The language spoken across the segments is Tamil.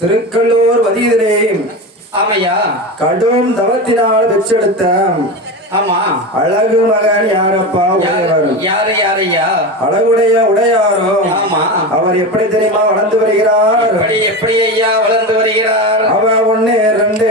திருக்கல்லூர் வதியிலே ஆமையா கடும் தவத்தினால் பெற்றெடுத்த ஆமா அழகு மகன் யாரப்பா? யாரு யாரையா? அழகுடைய உடையாரோ. ஆமா. அவர் எப்படி தெரியுமா வளர்ந்து வருகிறார்? எப்படி ஐயா வளர்ந்து வருகிறார்? அவர் 1 2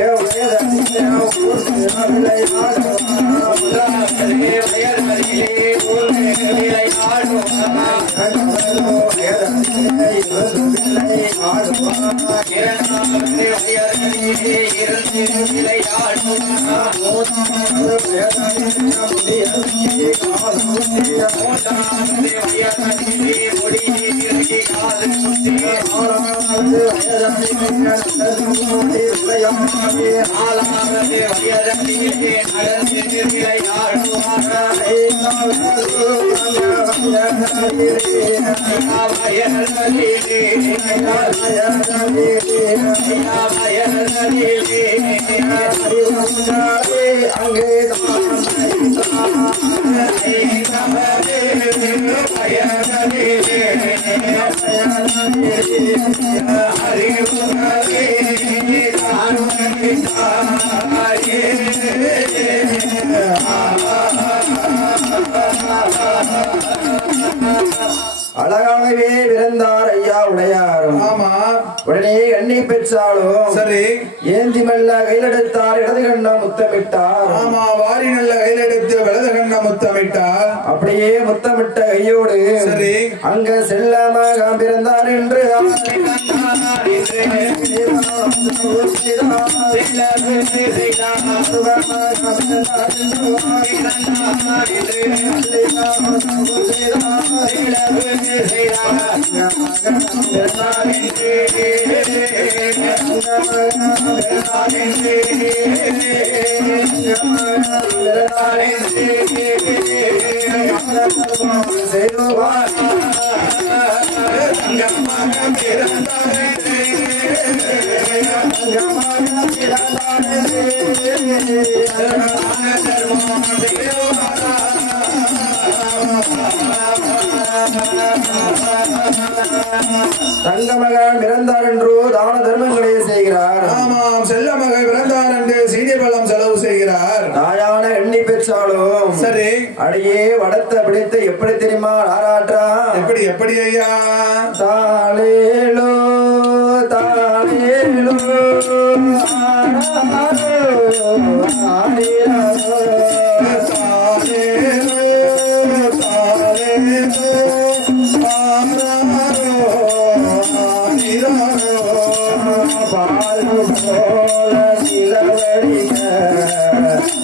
அழகாகவே விருந்தார் ஐயா உடையாரும். ஆமா. உடனே எண்ணி பெற்றாலும் சரி ஏந்தி மெல்ல கையிலெடுத்தார், இடது கண்ண முத்தமிட்டார். ஆமா, வாரி நல்ல கையிலெடுத்து வலது கண்ண முத்தமிட்டார். அப்படியே முத்தமிட்ட கையோடு சரி அங்க செல்லாம பிறந்தார் என்று தங்க மகன் பிறந்தார் என்றோ தான தர்மங்களை செய்கிறார். ஆமாம், செல்ல மகன் பிறந்தார் என்று சீனியர் பள்ளம் செலவு செய்கிறார். தாயான எண்ணி பெற்றாலும் சரி அடியே வடத்த பிடித்து எப்படி தெரியுமா ஆராற்றா? எப்படி எப்படி ஐயா? தாளேலோ தாளேலோ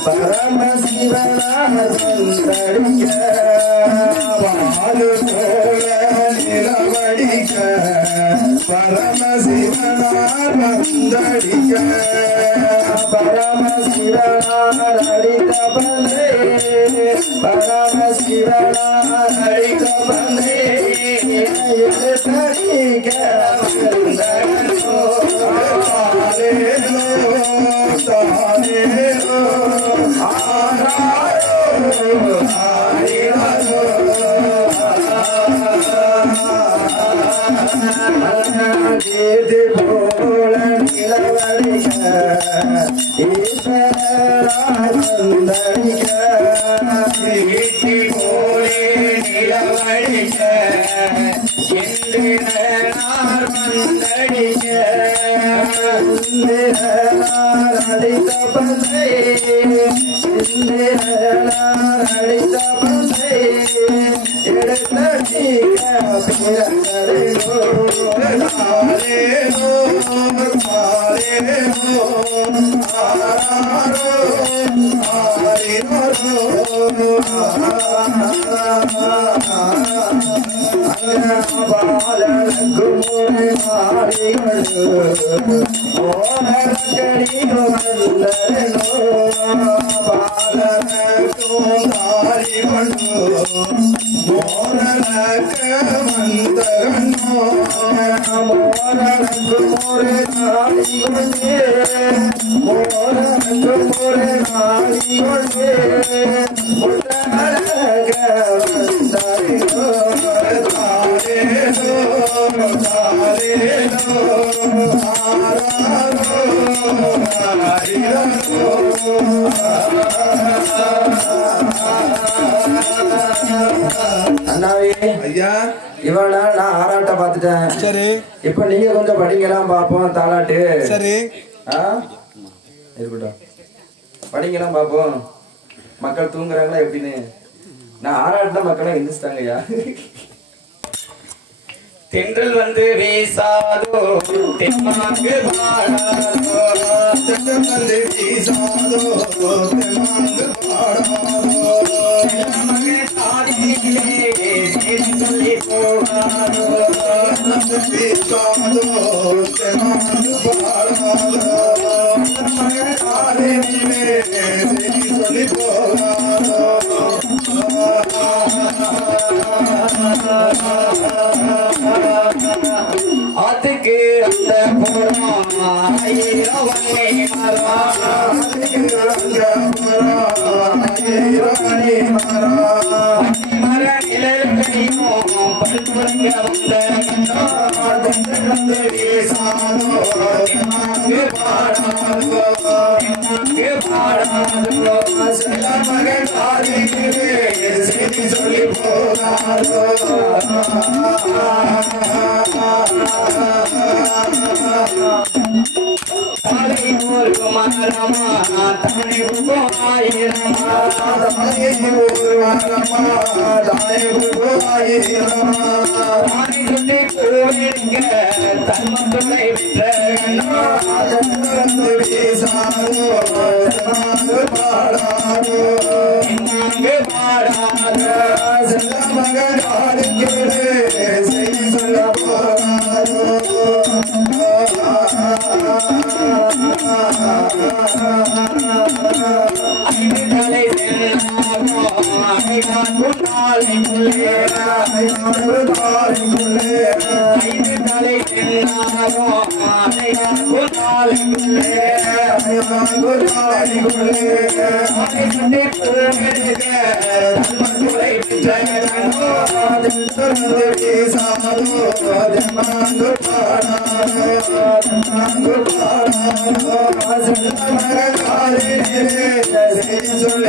பரமசிவனார் வந்தடிக்க பாலு போல நிலவடிக்க பரமசிவனார் வந்தடிக்க பரமசிவனார் அடித்த பந்தே பரமசிவனார் அடித்த பந்தே எடுத்தடிக்க வந்தோ போல நிலவடிக்க ஈஸ்வரந்தடிக்க வீட்டி போலே நிலவடிக்க என்று வந்தடிக்க அடித்த பந்தை அடித்த பந்தை எடுத்த நீக்க பிறந்தோ தாரேனோ தாரேனோ ஆராரோ ஆரிரோ பாலனுக்கு முறை மாறிகளோ ஓனக்கடியோ வந்தரனோ பாலனுக்கும் தாரிகளோ மோனக்க வந்தரனோ மோனக்கு முறை நாடிகளே மோனக்கு முறை நாடிகளே முட்டனக்க வந்தரனோ அண்ணாவே ஐயா இவனா நான் ஆராட்ட பார்த்துட்டேன். சரி இப்ப நீங்க கொஞ்சம் படிங்கலாம் பாப்போம் தாலாட்டு. சரி இருக்கட்டும் படிங்கலாம் பாப்போம். மக்கள் தூங்குறாங்களா எப்படின்னு நான் ஆராட்டின மக்களே எந்திரிச்சிட்டாங்கய்யா. தென்றல் வந்து வீசாதோ தென்மாங்கு பாடாதோ தென்றல் வந்து வீசாதோ தென்மாங்கு பாடாதோ மகன் தாதியிலே செய்தி சொல்லி போகாதோ வீசாதோ தென்மாங்கு பாடாதோ மகன் தாதியிலே செய்தி சொல்லி போகாதோ ஆத்துக்கு அந்த போறான் ஐயவனே மரா மர நிழல்களையும் பல்புறங்க வந்த பாடாதோ சில மகன் தாதியிலே செய்தி சொல்லி போகாதோ தாலை ஒரு மரமா தானே ஆயிரமா தானே சொல்லி போயிருங்க தன்மத்துறை விற்ற பாடாதோ செய்தி சொல்ல போகாதோ தலை நாளைக்குள்ளே ஐந்து தலை சொல்ல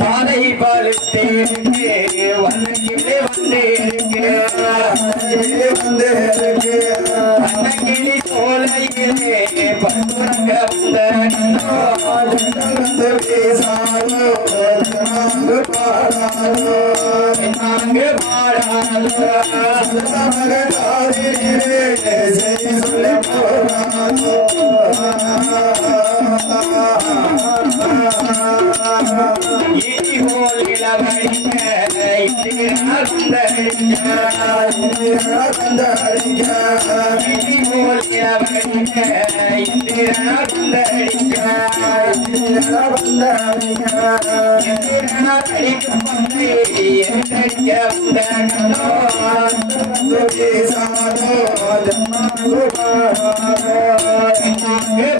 பாதை பழுத்தேருக்கு வண்ணங்கிலே வந்தேருக்கு வண்ணங்கிளி சோலையிலே பண்புறங்க வந்த பேசாதோ பாடாதோ நாங்கு பாடாதோ சொல்ல போராதோ இடி போல் இளவழிக்க இடி போல் இளவழிக்க அடிக்கும் பந்தை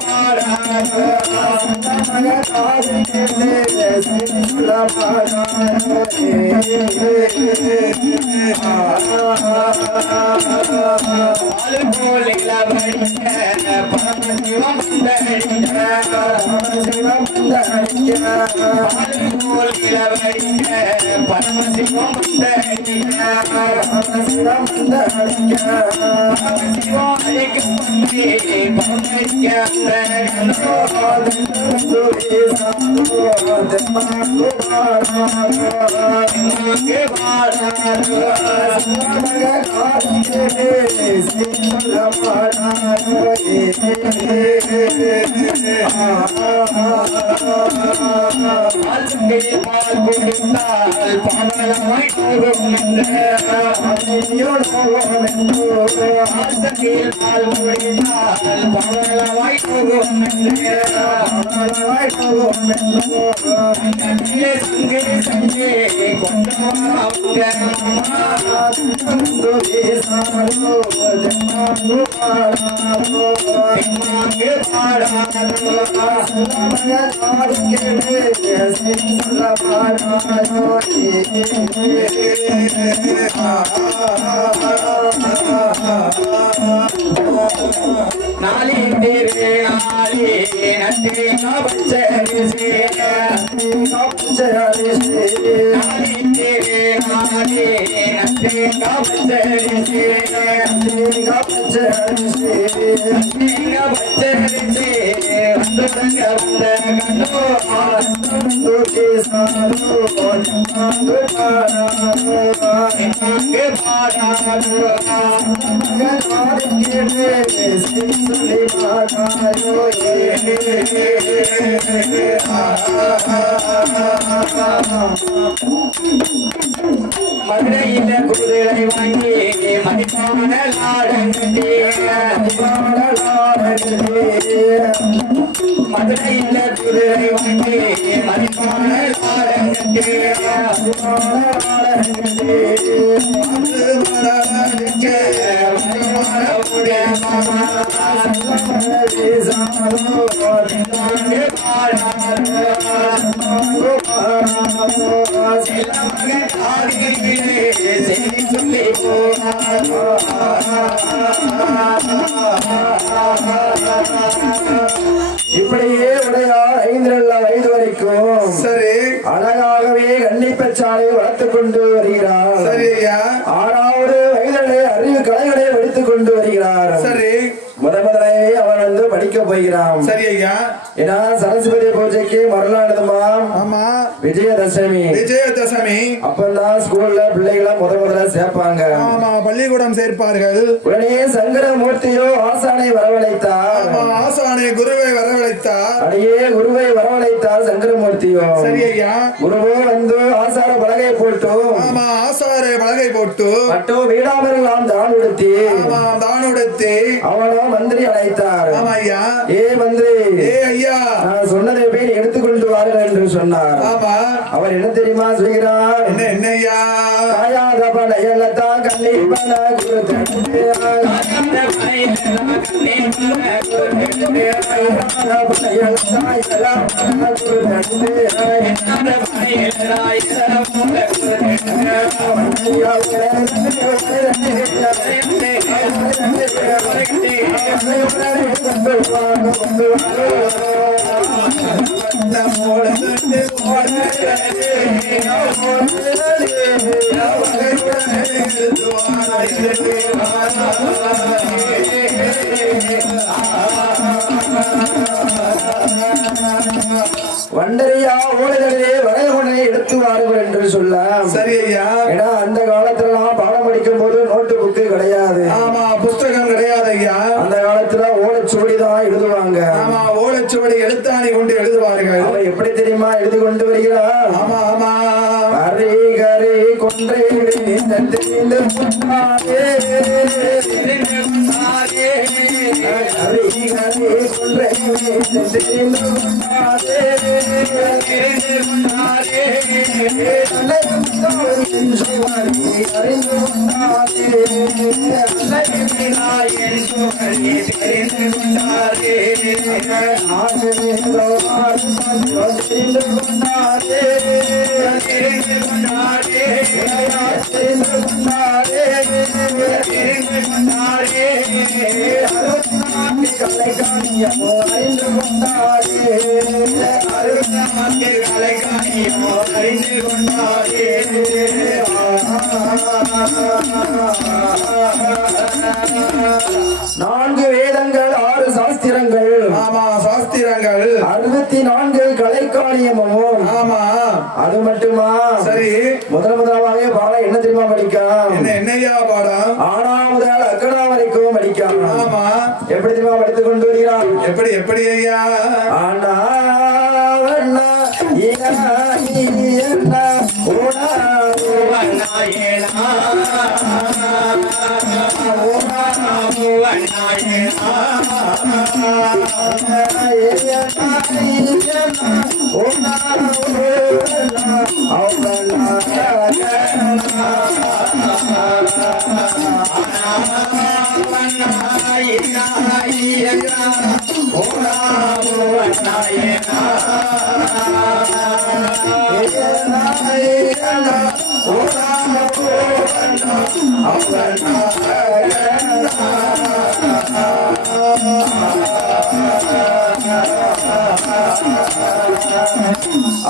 பாடாதோ போல் இளவடிக்க பரமசிவம் போல் இளவடிக்க பரமசிவம் பால் கொடுத்தால் பாடலாய் ஆசையில் பால் முடிந்தால் பாடலாய் சங்கே நாளே தேர்வே நாளே நன்றி பச்சரிசே நாளே தேர்வே நாளே நன்றி பச்சரிசே பச்சரிசே வந்தங்க வந்தோ மதுரையில குதிரை வாங்கி மதிப்பான மதுரையில குதிரை வாங்கி மதிப்பான இப்படியே உடையார் 5 வரைக்கும் சரி அழகாகவே கன்னிப்பச்சாலை வளர்த்துக் கொண்டு வருகிறார். சரி ஐயா 6வது வயதிலே அறிவு கலைகளை படித்துக் கொண்டு வருகிறார். சரி முதலே அவன் வந்து படிக்க போகிறான். சரி ஐயா ஏன்னா சரஸ்வதி பூஜைக்கு மறுநாளுமா ஆமா விஜயதசமி அப்பதான் ஸ்கூல்ல பிள்ளைகளை முதல்ல சேர்ப்பாங்க. ஆமா பள்ளிக்கூடம் சேர்ப்பார்கள். உடனே சங்கரமூர்த்தியோ ஆசானை வரவழைத்தார். ஆசானை குருவை வரவழைத்தார். அடையே குருவை வரவழைத்தார் சங்கரமூர்த்தியோ. சரி ஐயா குருவோ வந்து ஆசார பலகை போட்டு ஆமா ஆசார பலகை போட்டு மட்டோ வீடாமரெல்லாம் தானுடுத்தி அவனோ மந்திரி அழைத்தார். ஆமா ஐயா ஏ மந்திரி ஏ ஐயா நான் சொன்னதை போய் எடுத்துக்கொண்டு வாருங்கள் என்று சொன்னார். ஆமா அவர் என்ன தெரியுமா சொல்கிறார்? என்ன ஐயா காயாத படையலத்தான் கண்ணீர் பல வண்டரியா ஓலைகளிலே வரைகொண்டை எடுத்து வாருங்கள் என்று சொல்ல. சரி ஐயா ஏன்னா அந்த காலத்துல நான் பாடம் படிக்கும் போது நோட்டு புக்கு கிடையாது. ஆமா புஸ்தகம் கிடையாது ஐயா. அந்த காலத்துல ஓலைச்சுவடிதான் எழுதுவாங்க. ஆமா ஓலைச்சுவடி எழுத்தாணி கொண்டு எழுதுவார்கள். அவன் எப்படி தெரியுமா எழுதி கொண்டு வருகிறான்? ஆமா ஆமா கரை கரை கொன்றை தெரிந்து முன்னாலே கரிகளை கொன்றையுமே தெரிந்து கொண்டாரே தெரிந்து கொண்டாரே என் சுவரி அறிந்து கொண்டாரே என் சுகரி தெரிந்து கொண்டாரே தெரிந்து கொண்டாரே தெரிந்து கொண்டாரே தெரிந்து கொண்டாரே தெரிந்து கொண்டாரே கலை காணியமோ அறிந்து கொண்டாரே அருணாமத்திற்களை காணியமோ அறிந்து கொண்டாரே நான்கு வேதங்கள் 6 சாஸ்திரங்கள் ஆமா சாஸ்திரங்கள் 64 கலைக்காணியமும் ஆமா அது மட்டுமா சரி முதலாவே பாடம் என்ன தெரியுமா படிக்கலாம் என்னையா பாடம் ஆனா முதல் அக்கடா வரைக்கும் படிக்கலாம் ஆமா எப்படி தெரியுமா படித்துக் கொண்டு வருகிறான் எப்படி ஐயா ஆனா வண்ணா, ஈனா, ஈனா, ஓனா, வண்ணாயேனா வண்ணாயேனா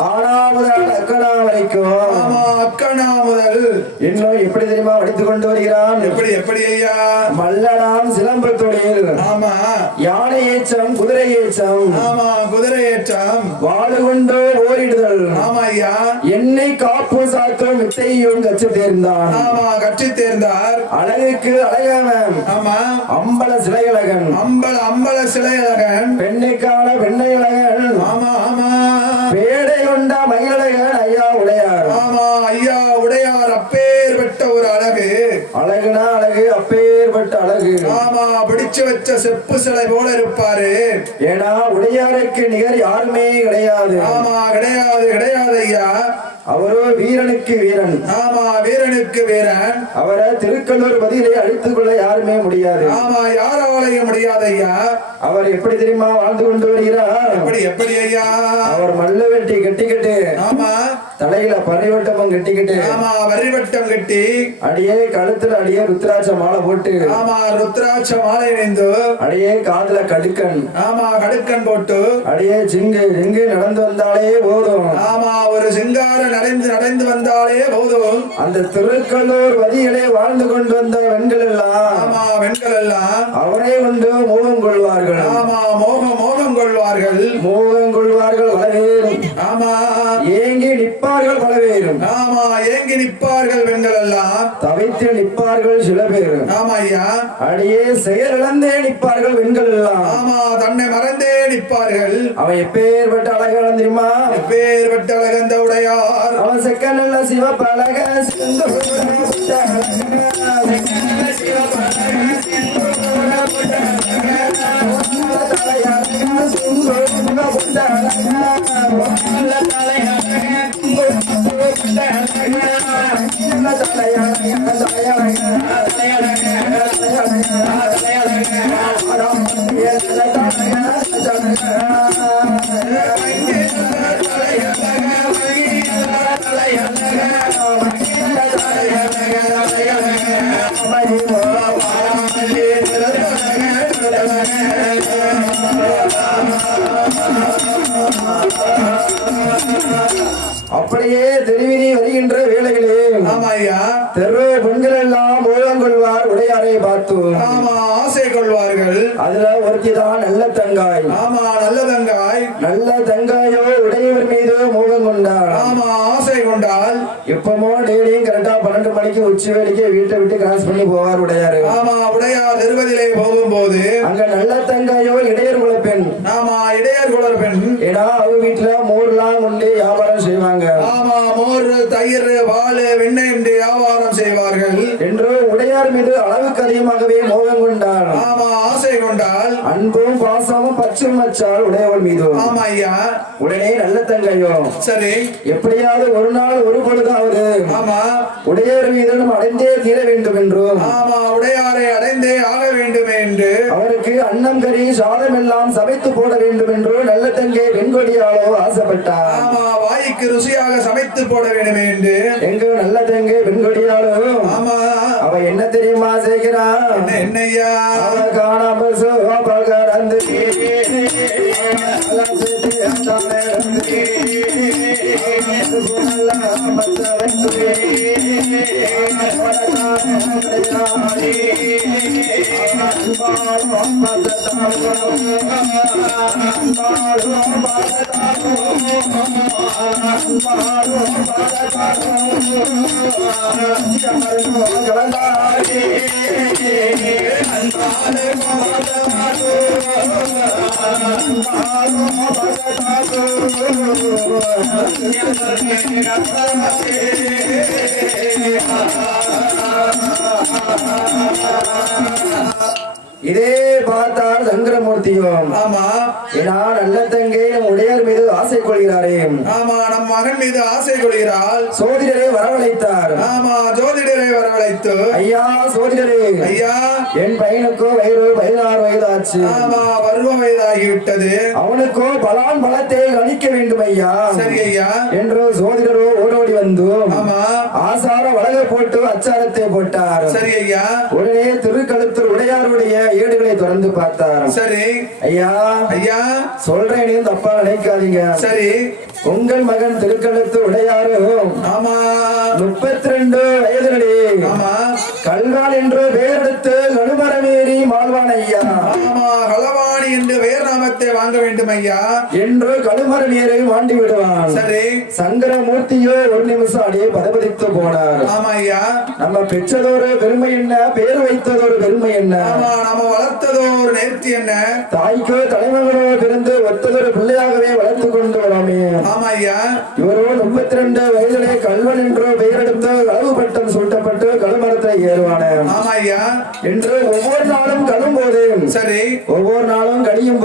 ஆனாவதால் அக்கடா வரைக்கும் ஆமா அக்கனா முதல் இன்னும் எப்படி தெரியுமா படித்துக் கொண்டு வருகிறான் எப்படி ஐயா மல்லடாம் சிலம்பு தொழில் ஆமா யானை ஏற்றம் குதிரை ஏற்றம் ஆமா குதிரை ஏற்றம் வாடு கொண்டு ஓரிடுதல் ஆமா ஐயா எண்ணெய் காப்பு சாத்தும் வித்தையும் கற்று தேர்ந்தான் ஆமா கட்சி தேர்ந்தார் அழகுக்கு அழகவன் ஆமா அம்பல சிலையழகன் அம்பல சிலையழகன் பெண்ணுக்கான பெண்ணை அழகன் ஆமா ஆமா பேடை கொண்ட மயிலழகன் ஐயா உடையார் ஆமா ஐயா உடையார் அப்பேர் பெற்ற ஒரு அழகு அழகுனா அழகு அப்பேற்பட்ட அழகு ஆமா பிடிச்சு வச்ச செப்பு சிலை போல இருப்பாரு ஏன்னா உடையாருக்கு நிகர் யாருமே கிடையாது ஆமா கிடையாது ஐயா அவரோ வீரனுக்கு வீரன் ஆமா வீரனுக்கு வீரன் அவரை திருக்கல்லூர் பதிலை அழித்துக் கொள்ள யாருமே முடியாது ஆமா யாராலையும் முடியாது ஐயா அவர் எப்படி தெரியுமா வாழ்ந்து கொண்டு வருகிறார் எப்படி ஐயா அவர் மல்ல வெட்டி கட்டிக்கிட்டு ஆமா தலையில பரிவட்டமும் கட்டிக்கிட்டு ஆமா வரிவட்டம் கட்டி அடியே கழுத்துல அடியே ருத்ராட்ச மாலை போட்டு ஆமா ருத்ராட்ச மாலை இணைந்து அடியே காதுல கடுக்கன் ஆமா கடுக்கன் போட்டு அடியே ஜிங்கு நடந்து வந்தாலே போதும் ஆமா ஒரு சிங்கார நடந்து வந்தாலே போதும் அந்த திருக்கல்லூர் வதியிலே வாழ்ந்து கொண்டு வந்த பெண்கள் எல்லாம் ஆமா பெண்கள் எல்லாம் அவரை கொண்டு மோகம் கொள்வார்கள் ஆமா மோகம் கொள்வார்கள் பலவேறும் ஆமா ஏங்கி நிற்பார்கள் பலவேறும் ஆமா ஏங்கி நிற்பார்கள் பெண்கள் எல்லாம் தவித்து நிற்பார்கள் சில பேர் ஆமா ஐயா அடியே செயலிழந்தே நிற்பார்கள் பெண்கள் எல்லாம் ஆமா தன்னை மறந்தே நிற்பார்கள் அவன் எப்பேற்பட்ட அழகான தெரியுமா எப்பேற்பட்ட அழகந்த உடையார் அவன் செக்கநல்ல சிவப்பழக அப்படியே தெருவினி வருகின்ற வேளைகளே ஆமா ஐயா தெரு பெண்கள் எல்லாம் மோகம் கொள்வார் உடையாரை பார்த்து ஆமா ஆசை கொள்வார்கள் அதுல ஒருத்திதான் நல்ல தங்காய் ஆமா நல்ல தங்காயோ உடையவர் மீது மோகம் கொண்டார் ஆமா ஆசை கொண்டால் எப்பமோ டெய்லியும் கரெக்டா 12 மணிக்கு உச்சி வேலைக்கு வீட்டை விட்டு கிராஸ் பண்ணி போவார் உடையாரு ஆமா உடையார் திருவதிலே போகும்போது அங்க நல்ல தங்காயோ இடையர் குல பெண் ஆமா இடையர் குலர் பெண் ஏன்னா அவங்க வீட்டுல மோர்லாம் கொண்டு வியாபாரம் செய்வாங்க ஆமா மோர் தயிர் பால் வெண்ணெய் என்று வியாபாரம் செய்வார்கள் என்று உடையார் மீது அளவுக்கு அதிகமாகவே மோகம் கொண்டார் ஆமா ஆசை கொண்டால் அன்ன அன்பும் பாசமும் பச்சும் வச்சால் உடையவள் மீது. ஆமா ஐயா. உடனே நல்ல தங்கையோ சரி. எப்படியாவது ஒரு நாள் ஒரு பொழுதாவது ஆமா உடையவர் மீது நம்ம அடைந்தே தீர வேண்டும் என்றும், ஆமா உடையாரை அடைந்தே ஆக வேண்டும் என்று அவருக்கு அன்னம் கறி சாதம் எல்லாம் சமைத்து போட வேண்டும் என்று நல்ல தங்கை வெண்கொடியாளோ ஆசைப்பட்டார். ஆமா வாய்க்கு ருசியாக சமைத்து போட வேண்டும் என்று எங்க நல்ல தங்கை வெண்கொடியாளோ ஆமா அவ என்ன தெரியுமா செய்கிறான்? என்னையா அவ காணாம பகரந்து இதே பார்த்தார் சங்கரமூர்த்தியும். ஆமா ஏன்னா நல்ல தங்கை நம் உடையார் மீது ஆசை கொள்கிறாரே. ஆமா நம் மகன் மீது ஆசை கொள்கிறாள். சோதிடரை வரவழைத்தார். ஆமா ஜோதிடரை வரவழைத்து ஐயா சோதிடரே, ஐயா என் பையனுக்கோ வயது 16 வயதாச்சு. ஆமா பருவ வயதாகிவிட்டது. அவனுக்கோ பலான் பலத்தை அளிக்க வேண்டும் ஐயா. சரி ஐயா என்று சோதிடரோ ஓடோடி வந்து ஆமா ஆசார வழக போட்டு அச்சாரத்தை போட்டார். சரி ஐயா. உடனே திருக்கழுத்தூர் உடையாருடைய ஏடுகளை திறந்து பார்த்தார். சரி ஐயா ஐயா சொல்றேனே தப்பா நினைக்காதீங்க. சரி உங்கள் மகன் திருக்கழுத்து உடையாரு ஆமா 32 வயதிலே ஆமா கல்வான் என்று பெயரெடுத்து கழுமரமேறி மாழ்வான் ஐயா. ஆமா களவாணி என்று பெயர் நாமத்தை வாங்க வேண்டும் ஐயா என்று கழுமரமேறி மாண்டி விடுவான். சரி சங்கரமூர்த்தியோ ஒரு நிமிஷம் அடியே பதபதித்து போனார். ஆமா ஐயா. நம்ம பெற்றதொரு பெருமை என்ன, பேர் வைத்ததொரு பெருமை என்ன, ஆமா நம்ம வளர்த்ததோ ஒரு நேர்த்தி என்ன, தாய்க்கோ தலைமகனோ பிறந்து ஒத்ததொரு பிள்ளையாகவே வளர்த்து கொண்டு வராமே. ஆமா ஐயா. இவரோ 32 வயதிலே கல்வன் என்று பெயரெடுத்து களவு பட்டம் சூட்டப்பட்டு கழுமரத்தை ஏறுவான. ஆமா ஐயா. என்று ஒவ்வொரு நாளும் கழும் போது சரி ஒவ்வொரு நாளும் கழியும்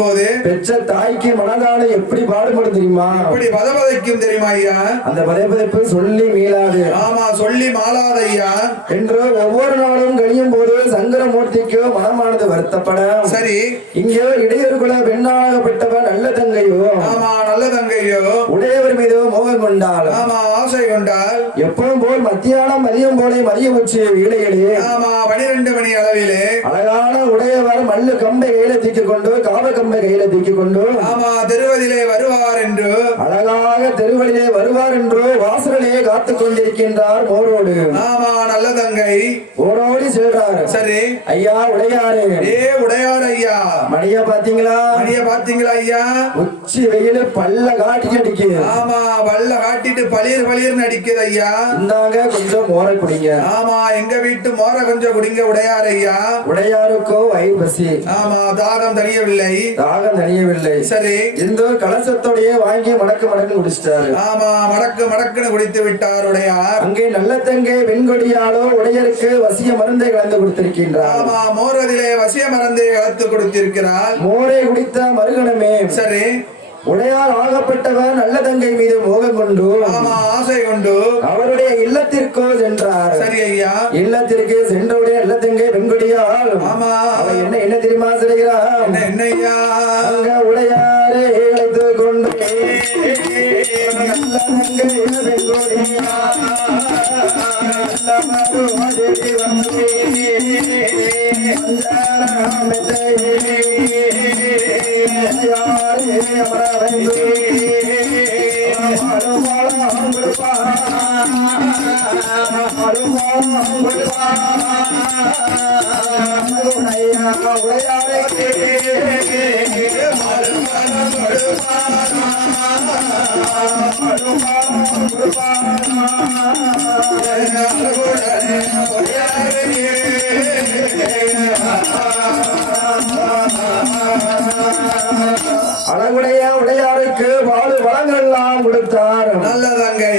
போது பெற்ற தாய்க்கு மனதான எப்படி பாடுபடும் தெரியுமா? எப்படி பதபதைக்கும் தெரியுமா ஐயா? அந்த பதைப்பதைப்பு சொல்லி மீளாது. ஆமா சொல்லி மாளாத ஐயா. என்று ஒவ்வொரு நாளும் கழியும் போது சங்கரமூர்த்திக்கு மனமானது வருத்தப்பட, சரி இங்கே இடையூறுகுல பெண்ணாகப்பட்டவன் நல்ல தங்கையோ ஆமா நல்ல தங்கையோ உடையவர் மீது மோகம் கொண்டாள். ஆமா ஆசை கொண்டால் எப்பவும் போல் மத்தியானம் மதியம் போல மதியம் உச்சி வேளையிலே ஆமா 12 மணி அளவிலே அழகான உடையவர் மல்லு கம்பை கையில தூக்கி கொண்டு காவ கம்பை கையில தூக்கி கொண்டு ஆமா தெருவதிலே வருவார் என்று அழகாக தெருவழிலே வருவார் என்று வாசலிலே காத்து கொண்டிருக்கின்றார் மோரோடு. ஆமா நல்ல தங்கை ஓடோடி செல்றார். சரி ஐயா உடையாரு, உடையார் ஐயா மணிய பாத்தீங்களா? மணிய பாத்தீங்களா ஐயா? உச்சி வெயில பல்ல காட்டி அடிக்குது. ஆமா பல்ல காட்டிட்டு பளிர் அடிக்குது ஐயா. இந்தாங்க கொஞ்சம் மோர குடிங்க. ஆமா எங்க வீட்டு மோர கொஞ்சம் குடிங்க உடையார் ஐயா. உடையாருக்கோ வயிறு பசி. ஆமா தாகம் தணியவில்லை. சரி இந்த கலசத்தோடயே வாங்கி மடக்கு குடிச்சிட்டாரு. ஆமா மடக்குன்னு குடித்து விட்டார் உடையார். அங்கே நல்ல தங்கை வெண்கொடியாளோ உடையருக்கு வசிய மருந்தை கலந்து கொடுத்திருக்கின்றார். ஆமா மோரதிலே வசிய மருந்தை கலந்து கொடுத்திருக்கிறார். மோரை குடித்த மறுகணமே சரி உடையார் ஆகப்பட்டவர் நல்ல தங்கை மீது மோகம் கொண்டு ஆமா ஆசை கொண்டு அவருடைய இல்லத்திற்கோ சென்றார். சரி ஐயா. இல்லத்திற்கு சென்றவுடைய நல்ல தங்கை வெண்கொடியால் ஆமா என்ன தெரியுமா செய்கிறார்? என்ன ஐயா? அங்க உடையாரை அழைத்து கொண்டு நல்ல தங்கை வெண்கொடியால் அழகுடைய உடையாருக்கு வாழு வளங்கள் எல்லாம் கொடுத்தார். நல்ல தங்கை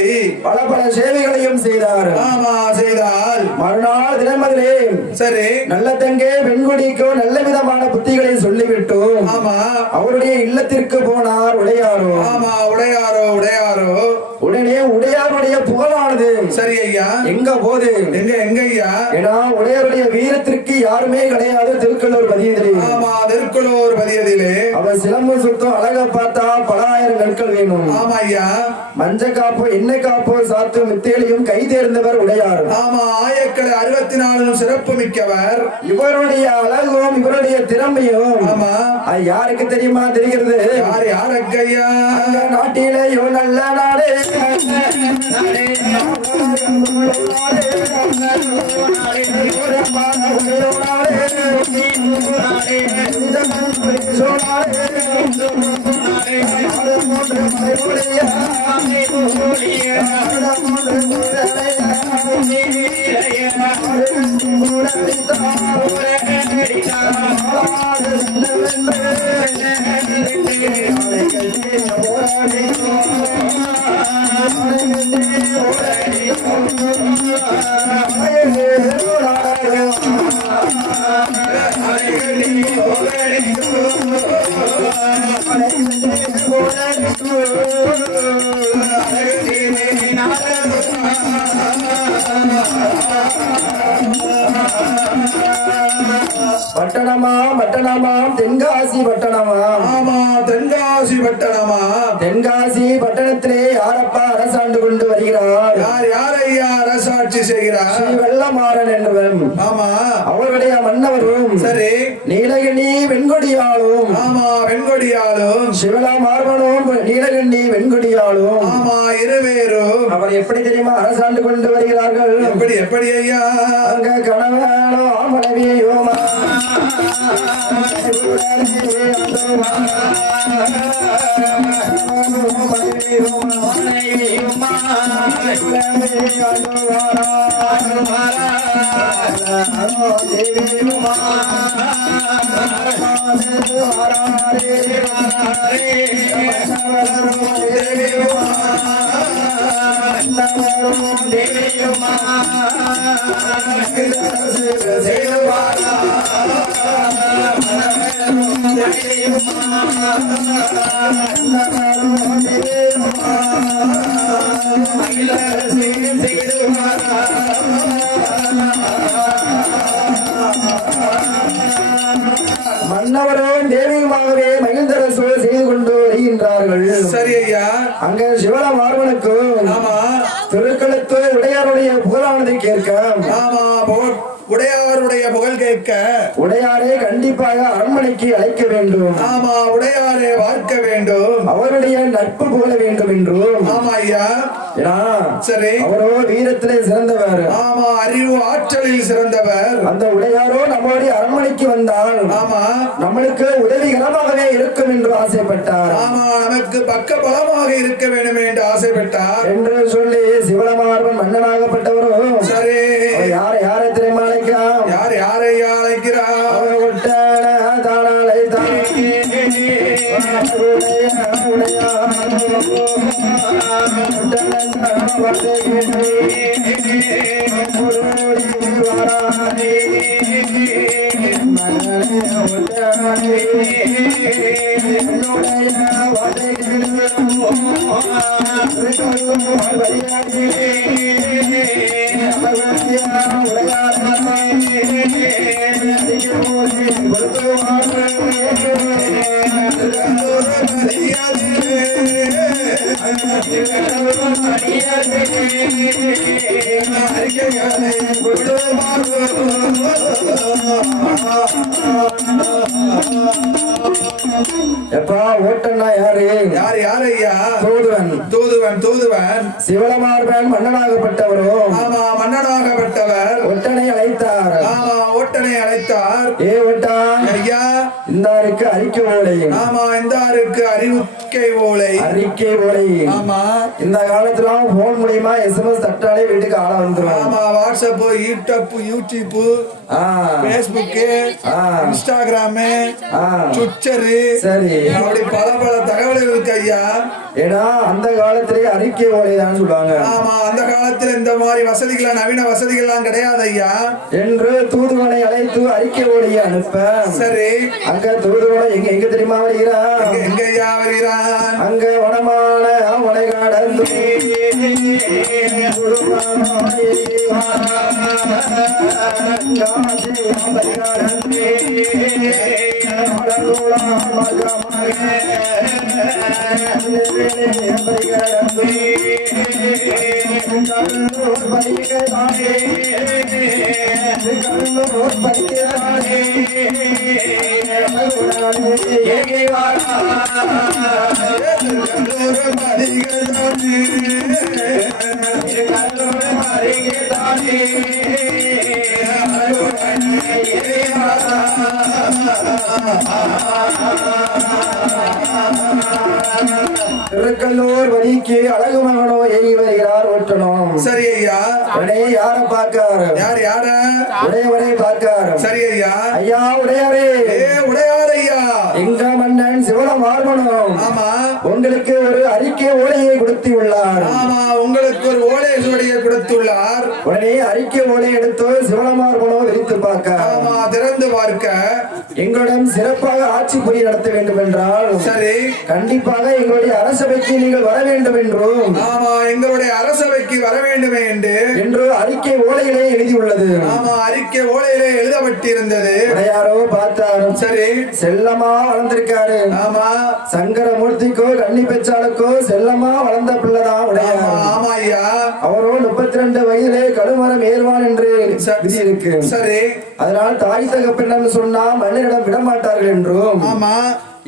பல பல சேவைகளையும் செய்தார். ஆமா செய்தால் மறுநாள் தினமதிலே சரி நல்ல தங்கே பெண்குடிக்கோ நல்ல விதமான புத்திகளை சொல்லிவிட்டு ஆமா அவருடைய இல்லத்திற்கு போனார் உடையாரோ. ஆமா உடையாரோ உடையாரோ உடனே உடையாருடைய புகழானது சரி ஐயா எங்க போது எங்க ஐயா ஏன்னா உடையாருடைய வீரத்திற்கு யாருமே கிடையாது திருக்கல்லூர் பதியதிலே. ஆமா திருக்குளூர் பதியதிலே அவர் சிலம்பு சுத்தம் அழகா பார்த்தா பல ஆயிரம் நாட்கள் வேணும். ஆமா ஐயா மஞ்ச காப்பு எண்ணெய் காப்பு சாத்து மித்தேலியும் கை தேர்ந்தவர் உடையார். ஆமா ஆயக்கலை 64 சிறப்பு மிக்கவர். இவருடைய அழகும் இவருடைய திறமையும் ஆமா அது யாருக்கு தெரியுமா தெரிகிறது? யார் யாருக்கு ஐயா அந்த நாட்டிலேயோ நல்ல நாடே பட்டணமா பட்டணமா தென்காசி பட்டணமா. ஆமா தென்காசி பட்டணமா. தென்காசி பட்டணத்திலே யாரப்பா அரசாண்டு கொண்டு வருகிறார்? யார் யார் ஐயா அரசாட்சி செய்கிறார்? ஸ்ரீ வெள்ளமாறன் என்பவன். ஆமா அவருடைய மன்னவரும் சரி நீலகண்ணி வெண்கொடியாளும். ஆமா வெண்கொடியாளும் சிவலா மார்பனும் நீலகண்ணி வெண்கொடியாளும். ஆமா இருவேரும். அவர் எப்படி தெரியுமா அரசாண்டு கொண்டு வருகிறார்கள்? எப்படி எப்படி ஐயா அங்க கணவனோ மனைவியோமா மன்னவரும் தேவியுமாகவே மகிழ்ந்தரசு செய்து கொண்டு வருகின்றார்கள். சரி ஐயா அங்க சிவல மார்பனுக்கும் ஆமா திருக்களத்து உடையாருடைய புகழானதை கேட்க ஆமா உடையாருடைய புகழ் கேட்க உடையாரை கண்டிப்பாக அரண்மனைக்கு அழைக்க வேண்டும். ஆமா உடையாரை பார்க்க வேண்டும். அவருடைய நட்பு போல வேண்டும் என்றும். ஆமா ஐயா ஏன்னா சரி அவரோ வீரத்திலே சிறந்தவர். ஆமா அறிவு ஆற்றலில் சிறந்தவர். அந்த உடையாரோ நம்மளுடைய அரண்மனைக்கு வந்தால் ஆமா நம்மளுக்கு உதவிகரமாகவே இருக்கும் என்று ஆசைப்பட்டார். ஆமா நமக்கு பக்க பலமாக இருக்க வேண்டும் என்று ஆசைப்பட்டார் என்று சொல்லி சிவலமார்பன் மன்னனாகப்பட்டவரும் சரி யாரை யாரை தெரியுமா அழைக்கலாம்? யார் யாரை அழைக்கிறார்? அவர் ஒட்டன தானாலை தான் எப்பா ஓட்டன்னா யாரு? யார் யார் ஐயா? தூதுவன். தூதுவன் தூதுவன் சிவலமார்பன் மன்னனாகப்பட்டவரும். ஆமா மன்னனாகப்பட்டவர் ஒட்டனை அழைத்தார். ஆமா ஓட்டனை அழைத்தார். ஏ ஒட்டான் ஐயா இந்தாருக்கு அறிக்கை ஓலை. ஆமா இந்தாருக்கு அறிவிக்கை ஓலை. அறிக்கை ஓலை. ஆமா இந்த காலத்துல போன் மூலியமா எஸ்எம்எஸ் தட்டாலே வீட்டுக்கு ஆள வந்துரும். ஆமா, WhatsApp, YouTube, Facebook, Instagram, Twitter, சரி, அப்படி பல பல தகவல்கள் இருக்கு ஐயா. ஏன்னா அந்த காலத்திலேயே அறிக்கை ஓலைதான் சொல்லுவாங்க. ஆமா, அந்த காலத்துல இந்த மாதிரி வசதிகள், நவீன வசதிகள் எல்லாம் கிடையாது ஐயா. என்று தூதுவனை அழைத்து அறிக்கை ஓலையை அனுப்ப, சரி, அங்க தூதுவனை எங்க எங்க தெரியுமா வருகிறான்? எங்க ஐயா வருகிறான்? அங்க வனமான அவனை கடந்து திருக்கல்லூர் வரிக்கு அழகு மகனோ ஏறி வருகிறார் ஒட்டணும். சரி ஐயா. உடனே யார பார்க்காரு? யார? உடையவரை பார்க்காரு. சரி ஐயா. ஐயா உடையாரே. உடையார் ஐயா. எங்க மன்னன் சிவனம் மார்பனும். ஆமா, உங்களுக்கு ஒரு அறிக்கை ஓலையை கொடுத்துள்ளார். ஆமா, உங்களுக்கு ஒரு ஓலையை கொடுத்துள்ளார். உடனே அறிக்கை ஓலை எடுத்து சிவனமார்பனோ விரித்து பார்க்க, ஆமா, திறந்து பார்க்க, எங்களிடம் சிறப்பாக ஆட்சி புரிய நடத்த வேண்டும் என்றால், சரி, கண்டிப்பாக எங்களுடைய அரசவைக்கு நீங்கள் வர வேண்டும் என்றும், ஆமா, எங்களுடைய அரசவைக்கு வர வேண்டும் என்று அறிக்கை ஓலையிலே எழுதியுள்ளது. ஆமா, அறிக்கை ஓலையிலே எழுதப்பட்டிருந்தது. உடையாரோ பார்த்தாரு. சரி, செல்லமா வளர்ந்திருக்காரு. ஆமா, சங்கரமூர்த்திக்கோ கன்னி பெற்றாளுக்கோ செல்லமா வளர்ந்த பிள்ளைதான் உடையார். ஆமா ஐயா. அவரோ 32 வயதிலே கடுமரம் ஏறுவான் என்று விதி இருக்கு. சரி, அதனால் தாய் தகப்பன் சொன்னா மன்னரிடம் விடமாட்டார்கள் என்றும், ஆமா,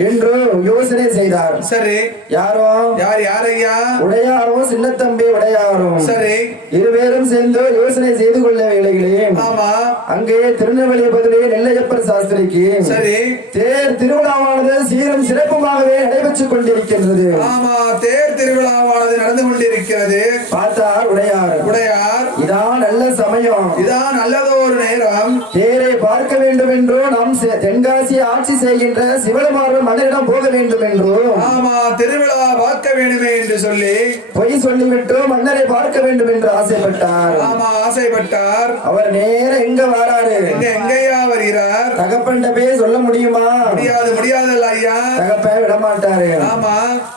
என்று யோசனை செய்தார். சரி, யாரோ? யார் ஐயா? உடையாரும் சின்ன தம்பி உடையாரும். சரி, இருவேரும் சேர்ந்து யோசனை செய்து கொள்ள வேளையிலே, ஆமா, அங்கே திருநெல்வேலி பதிலே நெல்லையப்பர் சாஸ்திரிக்கு, சரி, தேர் திருவிழாவானது சீரும் சிறப்புமாகவே நடைபெற்றுக் கொண்டிருக்கின்றது. ஆமா, தேர் திருவிழாவானது நடந்து கொண்டிருக்கிறது. பார்த்தார் உடையார், இதான் நல்ல சமயம், இதான் நல்லதோ ஒரு நேரம், தேரை பார்க்க வேண்டும் என்றோ நம் தென்காசி ஆட்சி செய்கின்ற சிவனமார்பன் மன்னரிடம் போக வேண்டும் என்றும், ஆமா, திருவிழா பார்க்க வேண்டுமே என்று சொல்லி பொய் சொல்லிவிட்டு மன்னரை பார்க்க வேண்டும் என்று ஆசைப்பட்டார். ஆமா, ஆசைப்பட்டார். அவர் நேர எங்க வராரு? எங்கயா வருகிறார்? தகப்பன் போய் சொல்ல முடியுமா? முடியாது ஐயா. தகப்ப விட மாட்டாரு. ஆமா,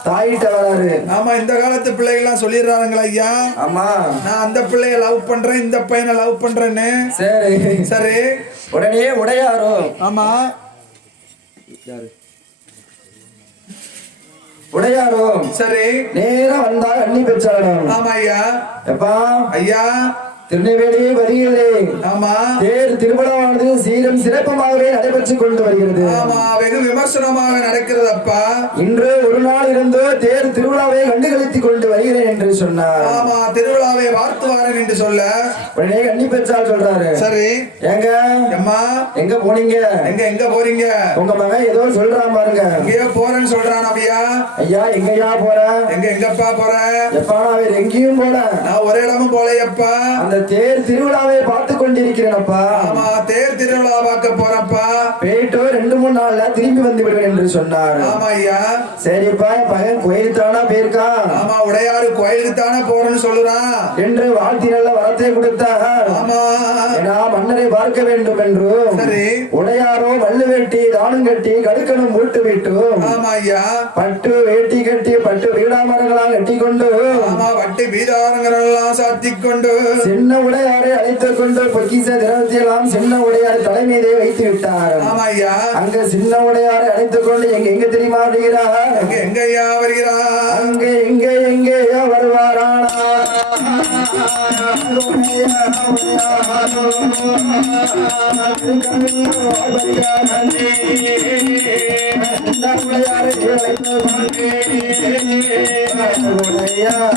தாயிட்ட வராரு. ஆமா, இந்த காலத்து பிள்ளைகள் எல்லாம் சொல்லிடுறாங்களா ஐயா? ஆமா, நான் அந்த பிள்ளைய லவ் பண்றேன், இந்த பையனை லவ் பண்றேன்னு. சரி, உடனே உடையாரோ, ஆமா, உடையாரோ, சரி, நேரா வந்தா அண்ணி பெற்றாலும். ஆமா ஐயா. எப்பா ஐயா, திருநெல்வேலி வருகிறே. ஆமா, தேர் திருவிழாவானது சீரும் சிறப்புமாகவே நடைபெற்றுக் கொண்டு வருகிறது. ஆமா, வெகு விமர்சனமாக நடக்கிறது அப்பா. இன்று ஒரு நாள் இருந்து தேர் திருவிழாவை கண்டுகளித்துக் கொண்டு வருகிறேன் என்று சொன்னார். ஆமா, திருவிழாவை பார்த்து வாரேன் என்று சொல்ல உடனே கண்ணி பெற்றால் சொல்றாரு. சரி, எங்க அம்மா எங்க போனீங்க? எங்க போறீங்க? உங்க மகன் ஏதோ சொல்றான் பாருங்க. எங்கேயோ போறேன்னு சொல்றான் ஐயா. ஐயா எங்கயா போற? எங்கப்பா போற? எப்பா நான் எங்கேயும் போல, நான் ஒரு இடமும் போலையப்பா. அந்த தேர் திருவிழாவை பார்த்து கொண்டிருக்கிறேனப்பா. ஆமா, தேர் திருவிழா பார்க்க போறப்பா. போயிட்டு 2-3 நாள்ல திரும்பி வந்து விடுவேன் என்று சொன்னார். ஆமா ஐயா. சரிப்பா, பையன் கோயிலுக்கு தானா போயிருக்கான்? ஆமா, உடையாரு கோயிலுக்கு தானே போறேன்னு சொல்லுறான் என்று வாழ்த்தி நல்ல வரத்தை கொடுத்தார். ஆமா, ஏன்னா மன்னரை பார்க்க வேண்டும் என்று. சரி, உடையாரோ வள்ளு வேட்டி தானும் கட்டி கடுக்கணும் மூட்டு விட்டு, ஆமா ஐயா, பட்டு வேட்டி கட்டி பட்டு வீடாமரங்களாம் கட்டி கொண்டு, ஆமா, பட்டு வீடாமரங்களாம் சாத்தி கொண்டு சின்ன உடையாரை அழைத்துக் கொண்டு பொக்கிச திரவத்தையெல்லாம் சின்ன உடையாரை தலைமீதே வைத்து விட்டார். ஆமா ஐயா. அங்க சின்ன உடையாரை அழைத்துக் கொண்டு எங்க தெரியுமா வருகிறார்? எங்கய்யா வருகிறார்? அங்க எங்கேயா வருவாரானா? உடையா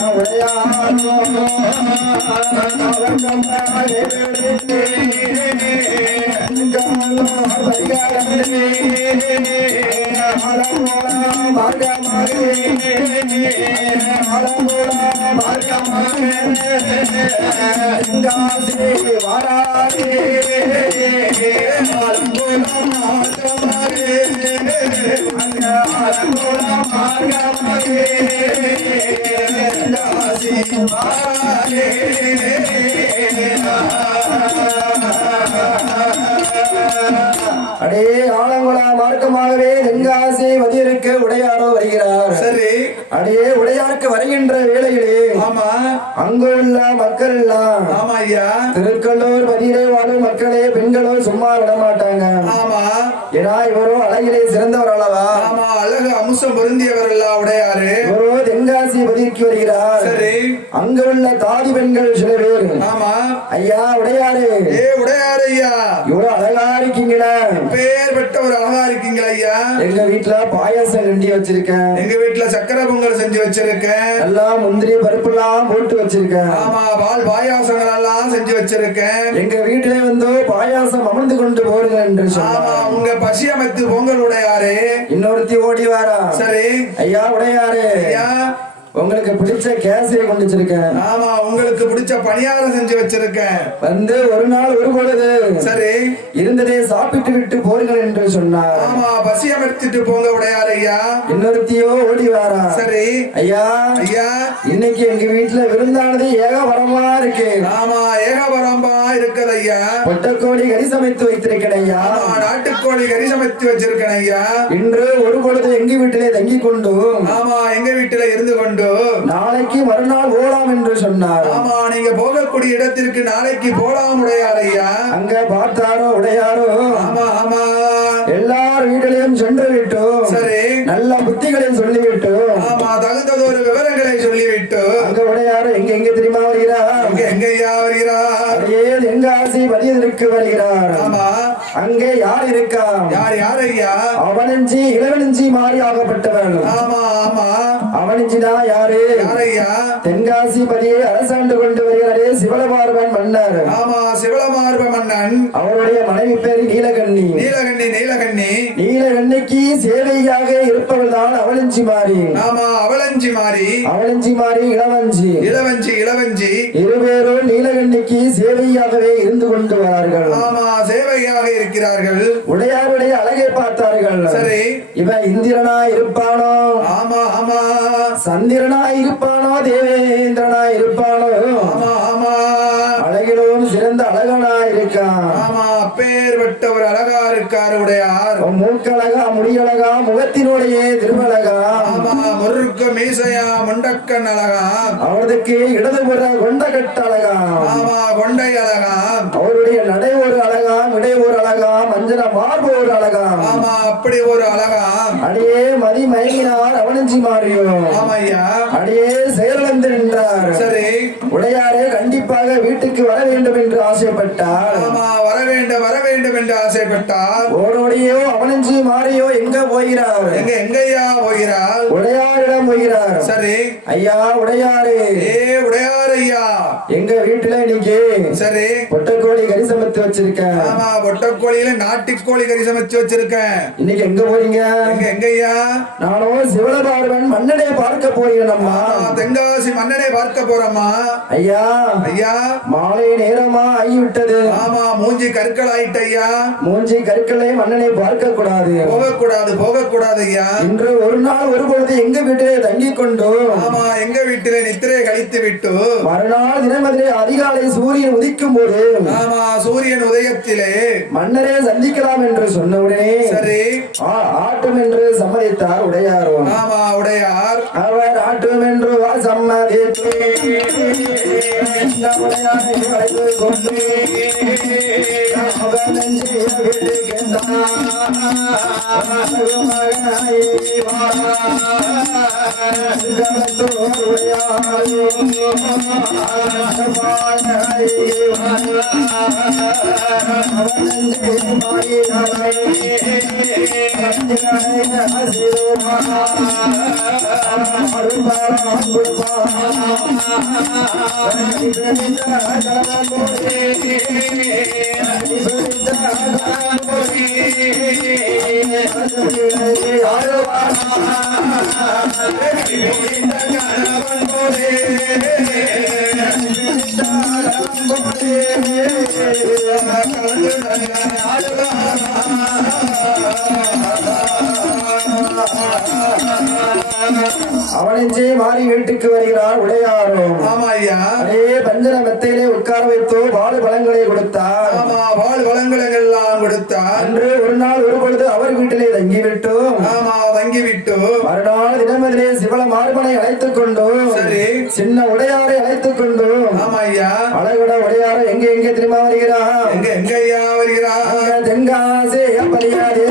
அடே ஆலங்குளா மார்க்கமாகவே தென்காசி வதியருக்கு உடையாரோ வருகிறார். சரி. அடே உடையாருக்கு வருகின்ற வேளையிலே ஆமா அங்கு உள்ள மக்கள் எல்லாம் ஆமா ஐயா திருக்கல்லூர் வதியிலே வாழும் மக்களே பெண்களோ சும்மா விட மாட்டாங்க. ஆமா ஏன்னா இவரோ அழகிலே சிறந்தவர் அல்லவா. ஆமா அழகு அம்சம் பொருந்தியவர் அல்ல உடையாரு. இவரோ தென்காசி வதிக்கு வருகிறார். சரி. அங்கு உள்ள தாதி பெண்கள் சில பேர் ஆமா ஐயா உடையாரு உடையாரு ஐயா இவ்வளவு அழகா இருக்கீங்களா, பேர் பெற்ற ஒரு அழகா இருக்கீங்களா ஐயா. எங்க வீட்டுல பாயாசம் கண்டி வச்சிருக்கேன், எங்க வீட்டுல சக்கரை பொங்கல் செஞ்சு வச்சிருக்கேன், எல்லாம் முந்திரி பருப்பு எல்லாம் போட்டு வச்சிருக்கேன், ஆமா பால் பாயாசங்கள் எல்லாம் செஞ்சு வச்சிருக்கேன். எங்க வீட்டுல வந்து பாயாசம் அமர்ந்து கொண்டு போருங்க என்று ஆமா உங்க பசி அமைத்து பொங்கல் உடையாரு. இன்னொருத்தி ஓடி வாரா. சரி ஐயா உடையாரு ஐயா உங்களுக்கு பிடிச்ச கேசரியை கொண்டு வச்சிருக்கேன், ஆமா உங்களுக்கு பிடிச்ச பணியாரம் செஞ்சு வச்சிருக்கேன், வந்து ஒரு நாள் ஒரு பொழுது சரி இருந்ததை சாப்பிட்டு விட்டு போருங்கள் என்று சொன்னார். ஆமா பசி அமர்த்திட்டு போங்க உடையாரு ஐயா. இன்னொருத்தியோ ஓடி வாரா. சரி ஐயா ஐயா இன்னைக்கு எங்க வீட்டுல விருந்தானது ஏகபரமா இருக்கு, ஆமா ஏகபரம்பா இருக்குது ஐயா. பொட்டக்கோழி கறி சமைத்து வைத்திருக்கேன் ஐயா, ஆமா நாட்டுக்கோழி கறி சமைத்து வச்சிருக்கேன் ஐயா. இன்று ஒரு பொழுது எங்க வீட்டிலே தங்கி கொண்டு ஆமா எங்க வீட்டுல இருந்து கொண்டு நாளைக்கு மறுநாள் போலாம் என்று சொன்னார். ஆமா நீங்க போகக்கூடிய இடத்திற்கு நாளைக்கு போலாம் உடையார் ஐயா. அங்க பார்த்தாரோ உடையாரோ ஆமா ஆமா எல்லார் வீட்டிலையும் சென்று விட்டு சரி நல்ல புத்திகளையும் சொல்லிவிட்டு ஆமா தகுந்ததொரு விவரங்களை சொல்லிவிட்டு அங்க உடையாரோ எங்க எங்க தெரியுமா வருகிறார், எங்க ஐயா வருகிறார். தென்காசி வதியதற்கு வருகிறார். ஆமா அங்கே யார் இருக்கா, யார் யார் ஐயா. அவனஞ்சி இளவனஞ்சி மாறி ஆகப்பட்டவன். ஆமா ஆமா அவனஞ்சினா யாரு, யார் ஐயா. தென்காசி பதியை அரசாண்டு கொண்டு வருகிறாரே சிவலமார்பன் மன்னர். ஆமா சிவலமார்ப மன்னன். அவருடைய மனைவி பேரு நீலகண்ணி. நீலகண்ணி நீலகண்ணி நீலகண்ணிக்கு சேவையாக இருப்பவள் தான் அவளஞ்சி மாறி. ஆமா அவளஞ்சி மாறி. அவளஞ்சி மாறி இளவஞ்சி. இளவஞ்சி இளவஞ்சி இருவேரும் நீலகண்ணிக்கு சேவையாகவே இருந்து கொண்டு வரார்கள். ஆமா சேவையாக இருக்கிறார்கள். உடையாருடைய அழகை பார்த்தார்கள். சரி இவன் இந்திரனா இருப்பானோ, ஆமா ஆமா சந்திரனா இருப்பானோ, தேவேந்திரனா இருப்பானோ, ஆமா ஆமா அழகிலும் சிறந்த அழகனா இருக்கான். ஆமா பேர் பெற்ற ஒரு அழகா இருக்காரு உடையார். மூக்கழகா முடியழகா முகத்தினுடைய திருமழகா. ஆமா முறுக்கு மீசையா முண்டக்கன் அழகா. அவருக்கு இடதுபுற கொண்ட கட்ட அழகா. ஆமா கொண்டை அழகா. அவருடைய நடை ஒரு அழகா, இடை ஒரு அழகா, மஞ்சள மார்பு ஒரு அழகா. ஆமா அப்படி ஒரு அழகா. அடியே மதி மயங்கினார் அவனஞ்சி மாறியும். ஆமா ஐயா. அடியே செயலிழந்து நின்றார். சரி உடையாரே கண்டிப்பாக வீட்டுக்கு வர வேண்டும் என்று ஆசைப்பட்டார். ஆமா வர வேண்டும் என்று ஆசைப்பட்டார். ஓடோடியோ அவனஞ்சி மாறியோ எங்க போகிறார், எங்கய்யா போகிறார். உடையாரிடம் போகிறார். சரி ஐயா உடையாரே, உடையார் ஐயா எங்க வீட்டுல இன்னைக்கு சரி பொட்டக்கோழி கறி சமைத்து வச்சிருக்கேன். ஆமா பொட்டக்கோழியில நாட்டுக்கோழி கறி சமைச்சு வச்சிருக்கேன். இன்னைக்கு எங்க போறீங்க, எங்கய்யா. நானும் சிவலபார்வன் மன்னனை பார்க்க போறேன் அம்மா. தென்காசி மன்னனை பார்க்க போறோம்மா. ஐயா ஐயா மாலை நேரமா ஆகிவிட்டது. ஆமா மூஞ்சி கற்கள் ஆயிட்டு ஐயா. மூஞ்சி கற்களை மன்னனை பார்க்க கூடாது, போகக்கூடாது ஐயா. இன்று ஒரு நாள் ஒரு பொழுது எங்க வீட்டிலே தங்கி கொண்டு ஆமா எங்க வீட்டிலே நித்திரை கழித்து விட்டு மறுநாள் தினமதிலே அதிகாலை சூரியன் உதிக்கும் போது ஆமா சூரியன் உதயத்திலே மன்னரை சந்திக்கலாம் என்று சொன்ன உடனே சரி ஆட்டும் என்று சம்மதித்தார் உடையாரோ. ஆமா உடையார் அவர் ஆட்டும் என்று சம்மதித்து உடையாரை அழைத்து கொண்டு கணவன் அவனெஞ்சே மாறி வீட்டுக்கு வருகிறார் உடையாரோ. ஆமா ஐயா. அதே பஞ்சன மெத்தையிலே உட்கார வைத்தோ வாழு பழங்களை கொடுத்தார். ஆமா, வாழ் வளங்களை எல்லாம் கொடுத்தார். அன்று ஒரு நாள் ஒரு பொழுது அவர் வீட்டிலே தங்கிவிட்டு, ஆமா, தங்கிவிட்டு மறுநாள் தினமதிலே சிவல மார்பனை அழைத்துக் கொண்டு, சரி, சின்ன உடையாரை அழைத்துக் கொண்டு, ஆமா ஐயா, அழகுட உடையார எங்க எங்க திரும்ப வருகிறார். எங்க ஐயா வருகிறார்? தென்காசி பலியாதே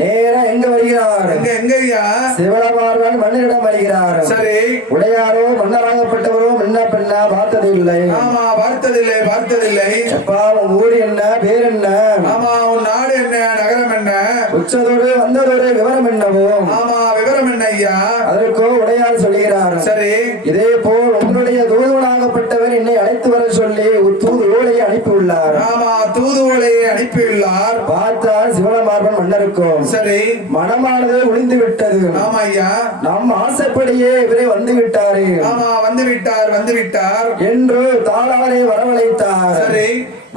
நேர எங்க வருகிறார்? எங்க ஐயா? சிவலமார்வன் மன்னரிடம் வருகிறார். சரி, உடையாரோ மன்னராகப்பட்டவரோ முன்ன பெண்ணா பார்த்ததில்லை. ஆமா, பார்த்ததில்லை, பார்த்ததில்லை. எப்பா உன் ஊர் என்ன, பேர் என்ன? ஆமா, உன் நாடு என்ன, நகரம் என்ன? உச்சதோடு வந்ததோடு விவரம் என்னவோ? ஆமா, விவரம் என்ன ஐயா? அதற்கோ உடையார் சொல்லுகிறார். சரி, இதே போல் உங்களுடைய தூதுவனாகப்பட்டவர் என்னை அழைத்து வர சொல்லி தூது ஓலையை அனுப்பியுள்ளார். ஆமா, தூதுவளையை அனுப்பியுள்ளார். பார்த்தார் சிவலமார்வன் மன்னருக்கும் சரி, மனமானது ஒளிந்து விட்டது. ஆமா ஐயா, நம் ஆசைப்படியே இவரே வந்து விட்டாரு. ஆமா, வந்து விட்டார், வந்து விட்டார் என்று தாளாரை வரவழைத்தார். சரி,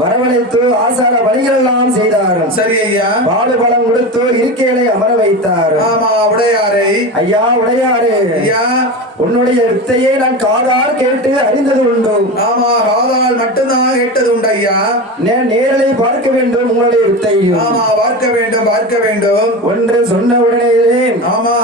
வரவழைத்து ஆசார வழிகள் எல்லாம் செய்தார். சரி ஐயா, பாடுபலம் கொடுத்து இருக்கைகளை அமர வைத்தார். ஆமா, உடையாரை. ஐயா உடையாரே, ஐயா, உன்னுடைய வித்தையை நான் காதால் கேட்டு அறிந்தது உண்டு. ஆமா, காதால் மட்டும்தான் கேட்டது உண்டு ஐயா. நேரலை பார்க்க வேண்டும் உங்களுடைய வித்தையும். ஆமா, பார்க்க வேண்டும், பார்க்க வேண்டும் ஒன்று சொன்ன உடனே ஆமா,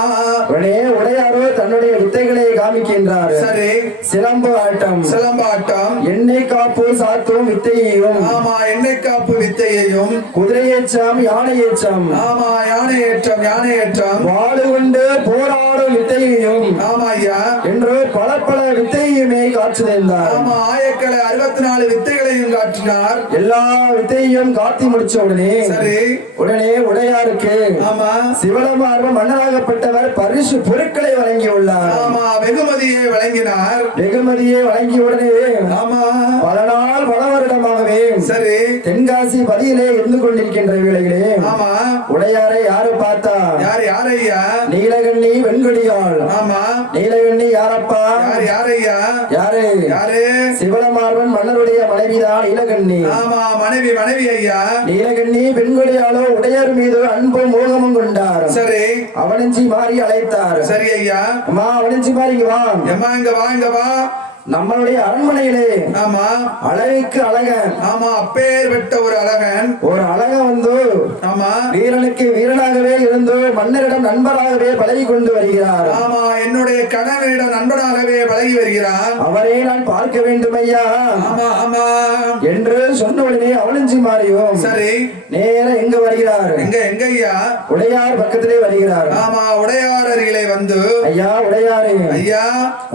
உடனே உடையாரோ தன்னுடைய வித்தைகளை காமிக்கின்றார். சரி, சிலம்பு ஆட்டம், சிலம்பாட்டம், எண்ணெய் காப்பு சாத்தும் வித்தையையும், ஆமா, எண்ணெய் காப்பு வித்தையையும், குதிரையேற்றம் யானை ஏற்றம், ஆமா, யானை ஏற்றம், யானை ஏற்றம், வாடு கொண்டு போராடும் வித்தையையும், ஆமா ஐயா, என்று பல பல வித்தையுமே காட்சி தந்தார். ஆமா, ஆயக்களை 64 வித்தைகளையும் காட்டினார். எல்லா வித்தையும் காட்டி முடிச்ச உடனே சரி, உடனே உடையாருக்கு ஆமா, சிவலமார்வன் மன்னராகப்பட்டவர் பரிசு பொருட்களை வழங்கியுள்ளார். ஆமா, வெகுமதியை வழங்கினார். வெகுமதியை வழங்கிய உடனே ஆமா, பல நாள் பல வருடமாகவே சரி, தென்காசி பதியிலே இருந்து கொண்டிருக்கின்ற வேளையிலே ஆமா, உடையாரை யாரு பார்த்தா? யார், யார் ஐயா? நீலகண்ணி வெண்கொடியாள். ஆமா, நீலகண்ணி யாரப்பா? யார், யார் ஐயா? யாரு? யாரு? சிவலமார்வன் மன்னருடைய மனைவிதான் நீலகண்ணி. ஆமா, மனைவி, மனைவி ஐயா. நீலகண்ணி பெண்கொடியாளோ உடையார் மீது அன்பும் மோகமும் கொண்டார். சரி, அவனஞ்சி மாறி அழைத்தார். சரி ஐயா. அம்மா அவனஞ்சி மாறி இங்க வா. எம்மா, இங்க வா, இங்க வா. நம்மளுடைய அரண்மனையிலே ஆமா, அழகுக்கு அழகன், ஆமா, அப்பேற்பட்ட ஒரு அழகன், ஒரு அழகன் வந்து ஆமா, வீரனுக்கு வீரனாகவே இருந்து மன்னரிடம் நண்பராகவே பழகி கொண்டு வருகிறார். ஆமா, என்னுடைய கணவனிடம் நண்பனாகவே பழகி வருகிறார். அவரை நான் பார்க்க வேண்டும் ஐயா. ஆமா, ஆமா என்று சொன்ன உடனே அவனஞ்சி மாறியும் சரி, நேர எங்க வருகிறார்? எங்க ஐயா? உடையார் பக்கத்திலே வருகிறார். ஆமா, உடையார் அருகிலே வந்து, ஐயா உடையாரே, ஐயா,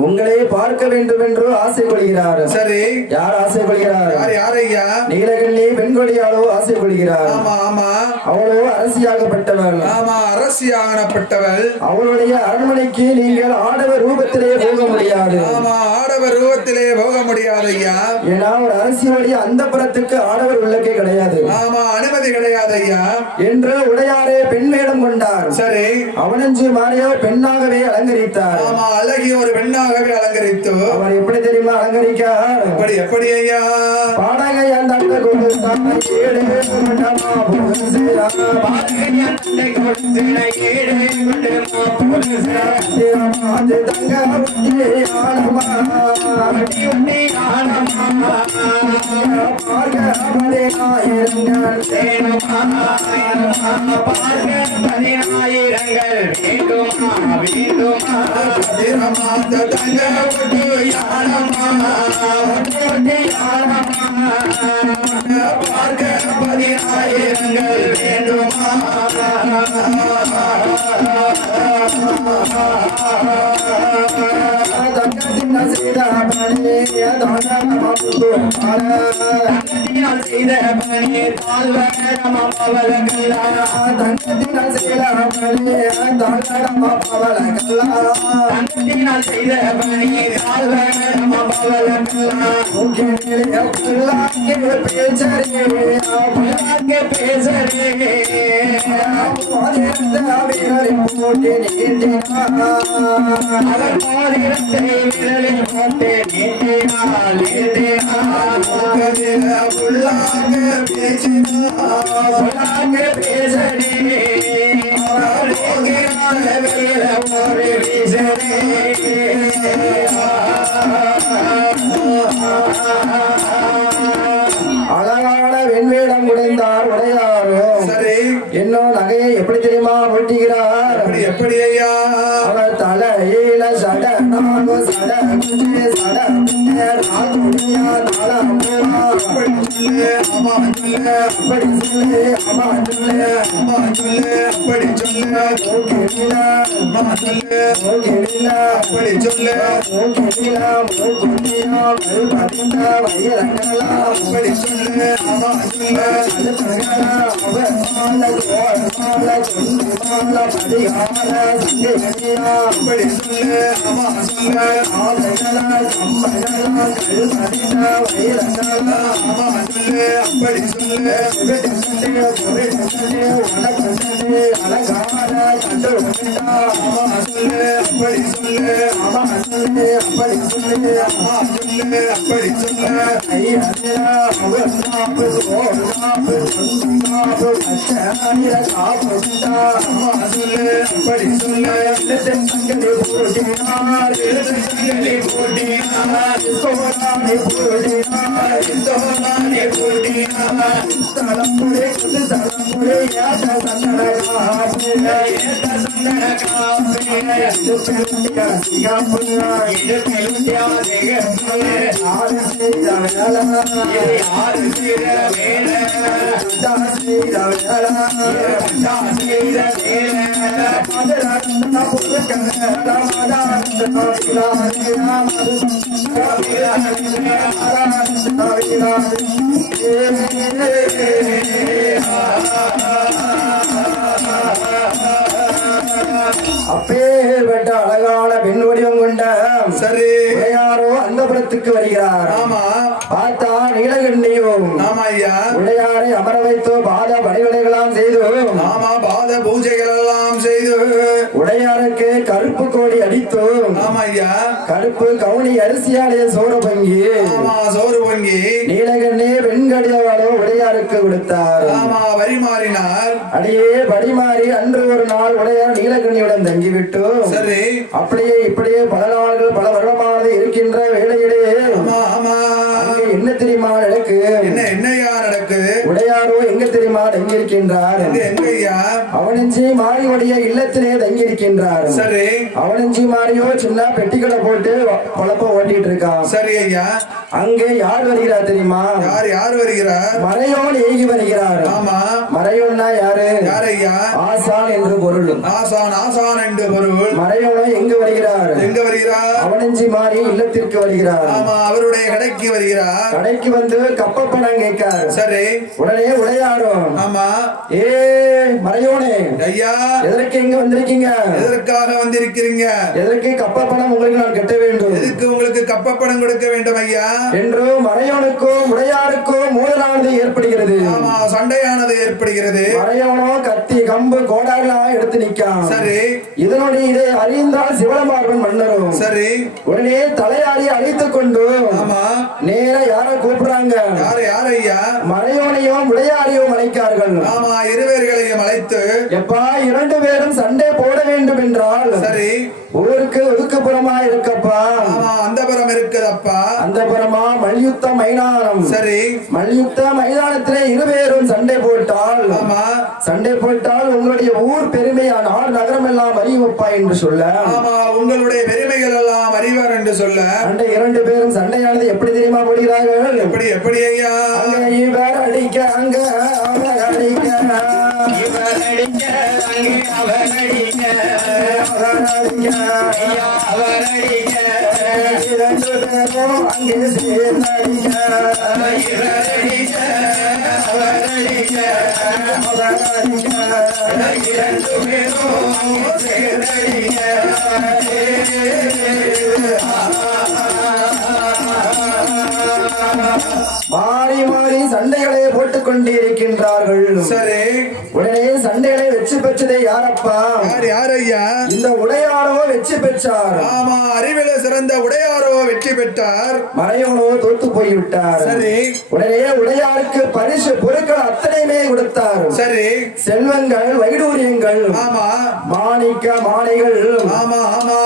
உங்களை பார்க்க வேண்டும் என்று ஆசை கொள்கிறார். சரி, யார் ஆசை கொள்கிறார்? யார், யார் ஐயா? நீலகண்ணி பெண்கொடியாளோ ஆசை கொள்கிறார். ஆமா, ஆமா, அவளோ அரசியாகப்பட்டவள். ஆமா, அரசியாகப்பட்டவள். அவளுடைய அரண்மனைக்கு நீங்கள் ஆடவர் ரூபத்திலே போக முடியாது. ஆமா, ஆடவர் ரூபத்திலே போக முடியாது ஐயா. ஏன்னா ஒரு அரசியுடைய அந்த புறத்துக்கு ஆடவர் உள்ளக்கே கிடையாது. ஆமா, அனுமதி கிடையாது ஐயா. என்று உடையாரே பெண் வேடம் கொண்டார். சரி, அவனஞ்சி மாறியோ பெண்ணாகவே அலங்கரித்தார். ஆமா, அழகிய ஒரு பெண்ணாகவே அலங்கரித்து, அவர் எப்படி தெரியுமா அலங்கரிக்கார்? எப்படி, எப்படி ஐயா? பாடகையான் தந்த கொடுத்தான் ஏழு மண்டமா புகுசேரா. பாடகையான் தந்தை கொடுத்திட ஏழு மண்டமா புகுசேரா. மாது தங்க உன்னே ஆனமா. உன்னே ஆனமா. பார்க்க அவனே ஆயிரங்கள். தேனமா. பார்க்க பதினாயிரங்கள் வேண்டுமா வேண்டுமா கதிரமாந்த தங்க ஒட்டு யானமா பார்க்க பதினாயிரங்கள் வேண்டுமா தங்கத்தின் சீதாபணி தங்கத்தினால் செய்த பணி தாழ்வரமா பவளங்களா தங்கத்தின் சீதாபணி பவளங்களா தங்கத்தினால் செய்த பணி தாழ்வரமா பவளங்களா பேசறே போட்டு நீட்டினா அவர் மோதிரத்தை விரலில் போட்டு நீட்டினால் கதிர உள்ளாக பேசினார் பேசறே ஒரு வீசரே அழகான வெண்வேடம் உடைந்தார் உடையாரோ சரி இன்னும் நகையை எப்படி தெரியுமா ஒட்டிக்கிறார் எப்படி ஐயா அவர் தலையில சட நாகோ சட குஞ்சே சட ராகுடியா நாளா அப்படி சொல்லு அம்மா சொல்லு அப்படி சொல்லு அம்மா சொல்லு அம்மா சொல்லு அப்படி சொல்லு மூக்கிலா அம்மா சொல்லு மூக்கிலா அப்படி சொல்லு மூக்கிலா மூக்குட்டியா பதிந்த வயிறங்களா அப்படி சொல்லு அம்மா சொல்லு அப்படி சொல்லு அம்மா சொல்லு அம்மா சொல்லு அப்படி சொல்லு அம்மா சொல்லு அப்படி சொல்லு அம்மா சொல்லு அப்படி சொல்லு அம்மா சொல்லு அப்படி சொல்லு அப்பேற்பட்ட அழகான பெண் வடிவம் கொண்ட சரி உடையாரோ அந்தபுரத்துக்கு வருகிறார். ஆமா பார்த்தா நீலகண்ணியும் ஆமா ஐயா உடையாரை அமர வைத்தோ பாத பணிவிடைகளாம் செய்து ஆமா பாத பூஜைகள் எல்லாம் செய்து உடையாருக்கு கருப்பு கோடி அடித்தோ ஆமா ஐயா கருப்பு கவுனி அரிசியாடைய சோறு பங்கி ஆமா சோறு பொங்கி நீலகண்ணே வெண்கடியாளோ உடையாருக்கு கொடுத்தார். ஆமா வரி மாறினார் அடியே படிமாறி அன்று ஒரு நாள் உடையார் நீலகண்ணியுடன் தங்கிவிட்டு சரி அப்படியே இப்படியே பல நாள்கள் பல வருடமாக இருக்கின்ற வேளையிலே ஆமா ஆமா அங்கே என்ன தெரியுமா நடக்கு என்னையா நடக்குது உடையாரோ எங்க தெரியுமா தங்கியிருக்கின்றார். எங்க ஐயா அவனஞ்சி மாறியுடைய இல்லத்திலே தங்கியிருக்கின்றார். சரி அவனஞ்சி மாறியோ சின்ன பெட்டிகளை போட்டு பொழப்ப ஓட்டிட்டு இருக்கான். சரி ஐயா அங்கே யார் வருகிறார் தெரியுமா? யார் வருகிறார்? மறையோன் ஏகி வருகிறார். ஆமா மறையோன்னா யாரு? யார் ஐயா? ஆசான் என்று பொருள். ஆசான் என்று பொருள். மறையோனோ எங்க வருகிறார்? எங்க வருகிறார்? அவனஞ்சி மாறி இல்லத்திற்கு வருகிறார். ஆமா அவருடைய கடைக்கு வருகிறார். கடைக்கு வந்து கப்ப பணம் கேட்கார். சரி உடனே உடையாரும் ஆமா ஏ மறையோனே ஐயா எதற்கு எங்க வந்திருக்கீங்க? எதற்காக வந்திருக்கிறீங்க? எதற்கு கப்ப பணம் உங்களுக்கு நான் கட்ட வேண்டும்? எதுக்கு உங்களுக்கு கப்ப பணம் கொடுக்க வேண்டும் ஐயா? என்று மறையோனுக்கும் உடையாருக்கும் மோதலானது ஏற்படுகிறது. ஆமா சண்டையானது ஏற்படுகிறது. மறையோனோ கத்தி கம்பு கோடாரெல்லாம் எடுத்து நிற்கான். சரி இதனுடைய இதை அறிந்தால் சிவனமார்பன் மன்னரும் சரி உடனே தலையாடி அழைத்துக் கொண்டு ஆமா நேர யார கூப்பிடுறாங்க? யார் ஐயா? மறையோனையும் உடையாரையும் அழைக்கார்கள். ஆமா இருவேர்களையும் அழைத்து எப்பா இரண்டு பேரும் சண்டை போட வேண்டும் என்றால் சரி ஊருக்கு ஒதுக்குப்புறமா இருக்கப்பா. ஆமா அந்தபுரம் இருக்குதப்பா. அந்தபுரமா மல்யுத்த மல்யுத்த மைதானம். சரி. மல்யுத்த மைதானத்திலே இருவேரும் சண்டை போட்டால், ஆமா, சண்டை போட்டால் உங்களுடைய ஊர் பெருமையா நாடு நகரம் எல்லாம் அறிவிப்பா என்று சொல்ல, ஆமா, உங்களுடைய பெருமைகள் எல்லாம் அறிவார் என்று சொல்ல, அந்த இரண்டு பேரும் சண்டையானது எப்படி தெரியுமா போடுகிறார்கள்? எப்படி எப்படி ஐயா? அங்க இவர் அடிக்க, அங்க அவர் அடிக்க, இவர் அடிக்க அங்கே அவர் அடிக்க, அவர் அடிக்க, அவர் அடிக்க, இரண்டு பேரும் அங்கே சேர்ந்து அடிக்க, இவர் அடிக்க அவர் அடிக்க, அவர் அடிக்க, இரண்டு பேரும் அங்கே சேர்ந்தடிக்க. மாறி மாறி சண்டைகளை போட்டுக் கொண்டிருக்கின்றார்கள். சரி. உடனே சண்டைகளை வெற்றி பெற்றதை யாரப்பா? யார் ஐயா? இந்த உடையாரோ வெற்றி பெற்றார். ஆமா, அறிவில சிறந்த உடையாரோ வெற்றி பெற்றார். மறையவனோ தோத்து போய்விட்டார். சரி. உடனே உடையாருக்கு பரிசு பொருட்கள் அத்தனையுமே கொடுத்தார். சரி. செல்வங்கள், வைடூரியங்கள், ஆமா, மாணிக்க மாலைகள், ஆமா ஆமா,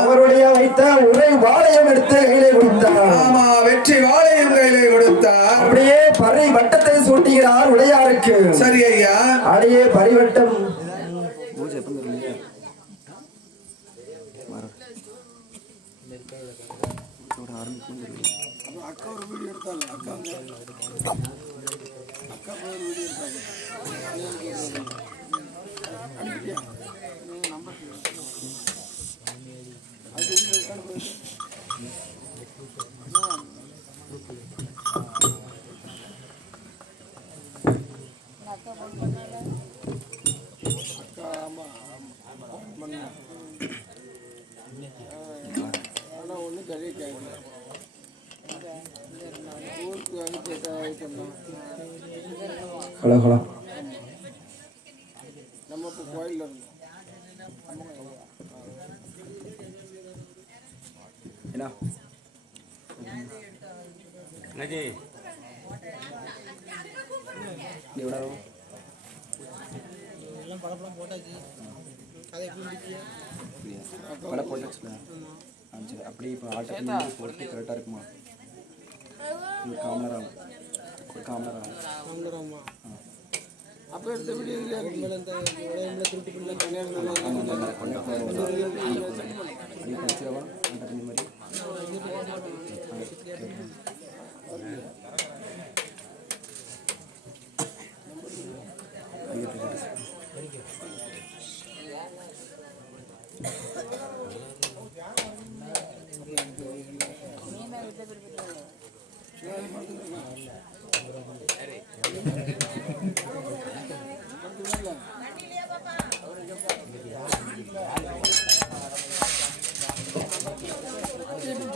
அவருடைய வைத்த உரை வாளையம் எடுத்து கையிலே கொடுத்தார். ஆமா, வெற்றி வாளையம் கையிலே கொடுத்தார். அப்படியே பறை வட்டத்தை சூட்டுகிறார் உடையாருக்கு. சரி ஐயா. அப்படியே பரிவட்டம் ஹலோ ஹலோ அப்படி இப்போ ஆட்டோ போட்டு கரெக்டாக இருக்குமா? காமராகும் அப்போ எடுத்த வீடியோ திருப்பி படிச்சிடவா மாதிரி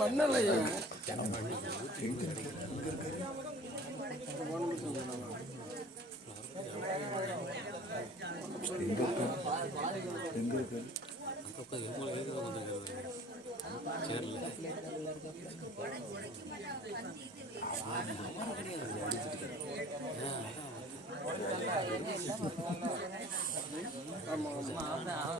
பண்ணலையா? ஆமா